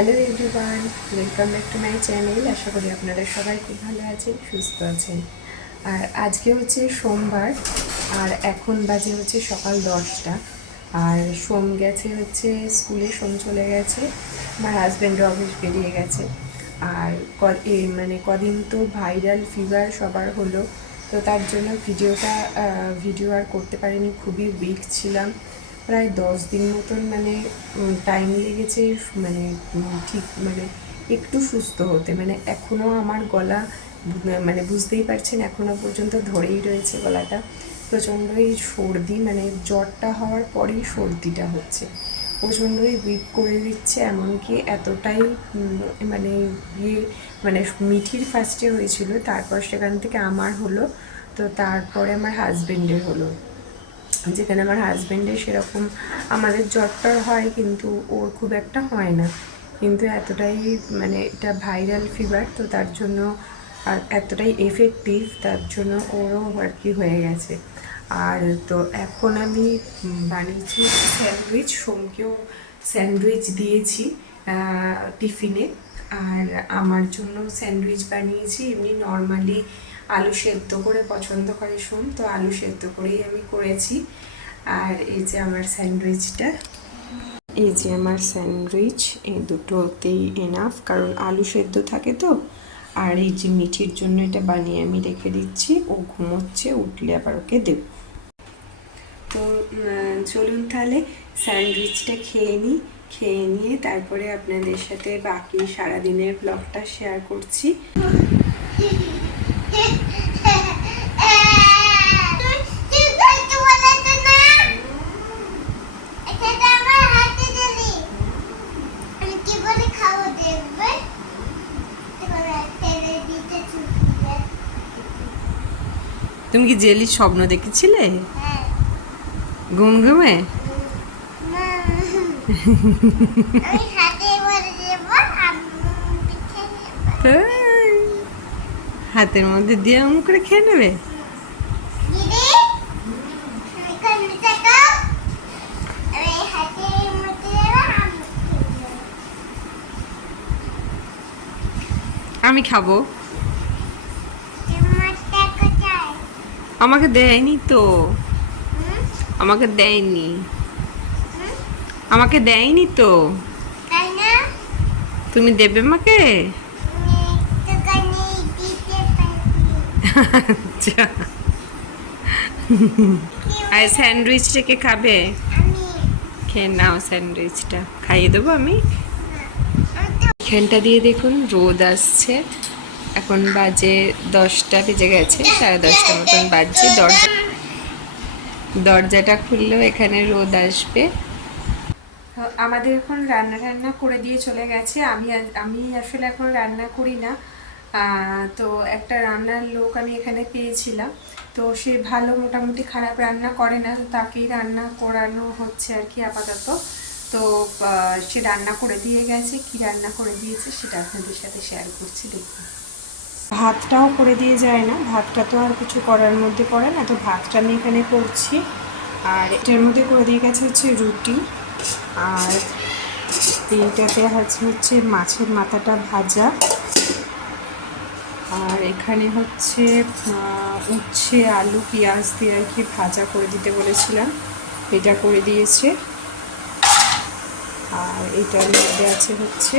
Hello everyone, welcome back to my channel. আশা করি আপনারা সবাই খুব ভালো আছেন, সুস্থ আছেন। আর আজকে হচ্ছে সোমবার, আর এখন বাজে হচ্ছে সকাল 10টা। আর সোম গেছে হচ্ছে স্কুলে, সোম চলে গেছে, আমার হাজব্যান্ড অফিস বেরিয়ে গেছে। আর কদিন তো ভাইরাল ফিভার সবার হলো, তো তার জন্য ভিডিও আর করতে পারিনি, খুবই উইক ছিলাম। প্রায় 10 দিন মতন টাইম লেগেছে, মানে ঠিক একটু সুস্থ হতে। এখনও আমার গলা বুঝতেই পারছেন, এখনও পর্যন্ত ধরেই রয়েছে গলাটা। প্রচণ্ডই সর্দি, জ্বরটা হওয়ার পরেই সর্দিটা হচ্ছে, প্রচণ্ডই উইক করে দিচ্ছে। এমনকি এতটাই মানে ইয়ে মানে মিঠির ফার্স্টে হয়েছিল, তারপর সেখান থেকে আমার হলো, তো তারপরে আমার হাজব্যান্ডের হলো। যেখানে আমার হাজব্যান্ডের সেরকম আমাদের জ্বরটার হয়, কিন্তু ওর খুব একটা হয় না। কিন্তু এতটাই এটা ভাইরাল ফিভার, তো তার জন্য আর এতটাই এফেক্টিভ, তার জন্য ওরও আর কি হয়ে গেছে। আর তো এখন আমি বানিয়েছি স্যান্ডউইচ, সোমকেও স্যান্ডউইচ দিয়েছি টিফিনে। আর আমার জন্য স্যান্ডউইচ বানিয়েছি, এমনি নর্মালি আলু সেদ্ধ করে পছন্দ করে সোম, তো আলু সেদ্ধ করেই আমি করেছি। আর এই যে আমার স্যান্ডউইচটা, এই দুটোতেই এনাফ, কারণ আলু সেদ্ধ থাকে তো। আর এই যে মিঠির জন্য এটা বানিয়ে আমি রেখে দিচ্ছি, ও ঘুমোচ্ছে, উঠলে আবার ওকে দেব। তো চলুন তাহলে স্যান্ডউইচটা খেয়ে নিয়ে তারপরে আপনাদের সাথে বাকি সারাদিনের ব্লগটা শেয়ার করছি। তুমি কি জেলির স্বপ্ন দেখেছিলে ঘুম ঘুমে? হাতের মধ্যে দিয়ে অমন করে খেয়ে নেবে? আমি খাবো। আমাকে দেয়নি তো, আমাকে দেয়নি, আমাকে দেয়নি তো। তুমি দেবে আমাকে? আচ্ছা, আর স্যান্ডউইচটা কে খাবে? খেয়ে নাও, স্যান্ডউইচটা খাইয়ে দেবো আমি। এখানটা দিয়ে দেখুন রোদ আসছে, এখন বাজে 10টা বেজে গেছে, 10:30 মতন বাজছে। দরজাটা খুললেও এখানে রোদ আসবে। আমাদের এখন রান্না করে দিয়ে চলে গেছে। আমি আসলে এখন রান্না করি না, তো একটা রান্নার লোক আমি এখানে পেয়েছিলাম, তো সে ভালো, মোটামুটি খারাপ রান্না করে না, তো তাকেই রান্না করানো হচ্ছে আর কি আপাতত। তো সে রান্না করে দিয়ে গেছে, কি রান্না করে দিয়েছে সেটা আপনাদের সাথে শেয়ার করছি, দেখুন। ভাতটাও করে দিয়ে যায় না, ভাতটা তো আর কিছু করার মধ্যে পড়ে না, তো ভাতটা আমি এখানে করছি। আর এটার মধ্যে করে দিয়ে গেছে হচ্ছে রুটি, আর এইটাতে হচ্ছে মাছের মাথাটা ভাজা, আর এখানে হচ্ছে উচ্ছে আলু পেঁয়াজ দিয়ে আর কি ভাজা করে দিতে বলেছিলাম, এটা করে দিয়েছে। আর এটার মধ্যে আছে হচ্ছে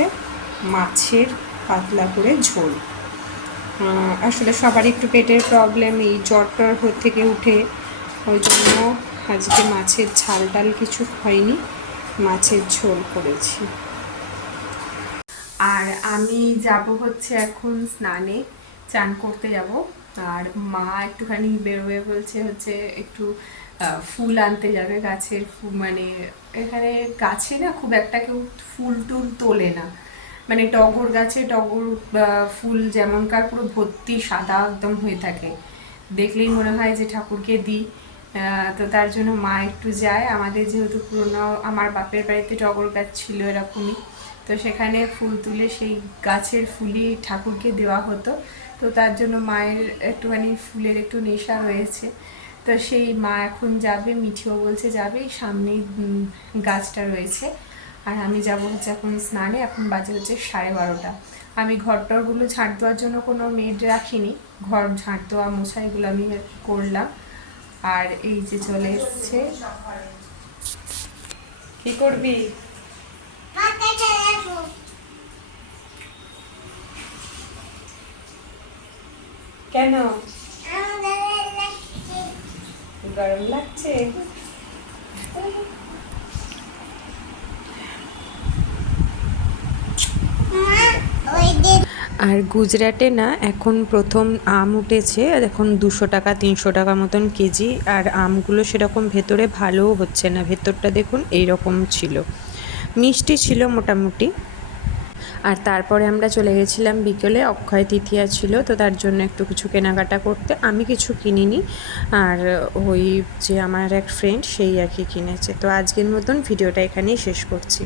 মাছের পাতলা করে ঝোল। আসলে সবারই একটু পেটের প্রবলেম, এই জ্বরটার থেকে উঠে, ওই জন্য আজকে মাছের ঝাল টাল কিছু হয়নি, মাছের ঝোল করেছি। আর আমি যাব হচ্ছে এখন স্নানে, চান করতে যাব। আর মা একটুখানি বেরোবে বলছে, হচ্ছে একটু ফুল আনতে যাবে, গাছের ফুল। এখানে গাছে না খুব একটা কেউ ফুল টুল তোলে না, টগর গাছে টগর ফুল যেমনকার পুরো ভর্তি সাদা একদম হয়ে থাকে, দেখলেই মনে হয় যে ঠাকুরকে দিই। তো তার জন্য মা একটু যায়। আমাদের যেহেতু পুরোনো, আমার বাপের বাড়িতে টগর গাছ ছিল এরকমই, তো সেখানে ফুল তুলে সেই গাছের ফুলই ঠাকুরকে দেওয়া হতো, তো তার জন্য মায়ের একটুখানি ফুলের একটু নেশা রয়েছে। তো সেই মা এখন যাবে, মিঠিও বলছে যাবে, সামনেই গাছটা রয়েছে। আর আমি যাব হচ্ছে এখন স্নানে। এখন বাজে হচ্ছে 12:30। আমি ঘরটরগুলো ঝাঁট দেওয়ার জন্য কোনো মেড রাখিনি, ঘর ঝাঁট দেওয়া মোছা এগুলো আমি করলাম। আর এই যে চলে এসছে। কি করবি? কেন? গরম লাগছে? আর গুজরাটে না এখন প্রথম আম উঠেছে, আর এখন 200 টাকা 300 টাকা মতন কেজি। আর আমগুলো সেরকম ভেতরে ভালোও হচ্ছে না, ভেতরটা দেখুন এইরকম ছিল, মিষ্টি ছিল মোটামুটি। আর তারপরে আমরা চলে গেছিলাম বিকেলে, অক্ষয় তৃতীয়া ছিল, তো তার জন্য একটু কিছু কেনাকাটা করতে। আমি কিছু কিনিনি, আর ওই যে আমার এক ফ্রেন্ড সেই আর কি কিনেছে। তো আজকের মতন ভিডিওটা এখানেই শেষ করছি।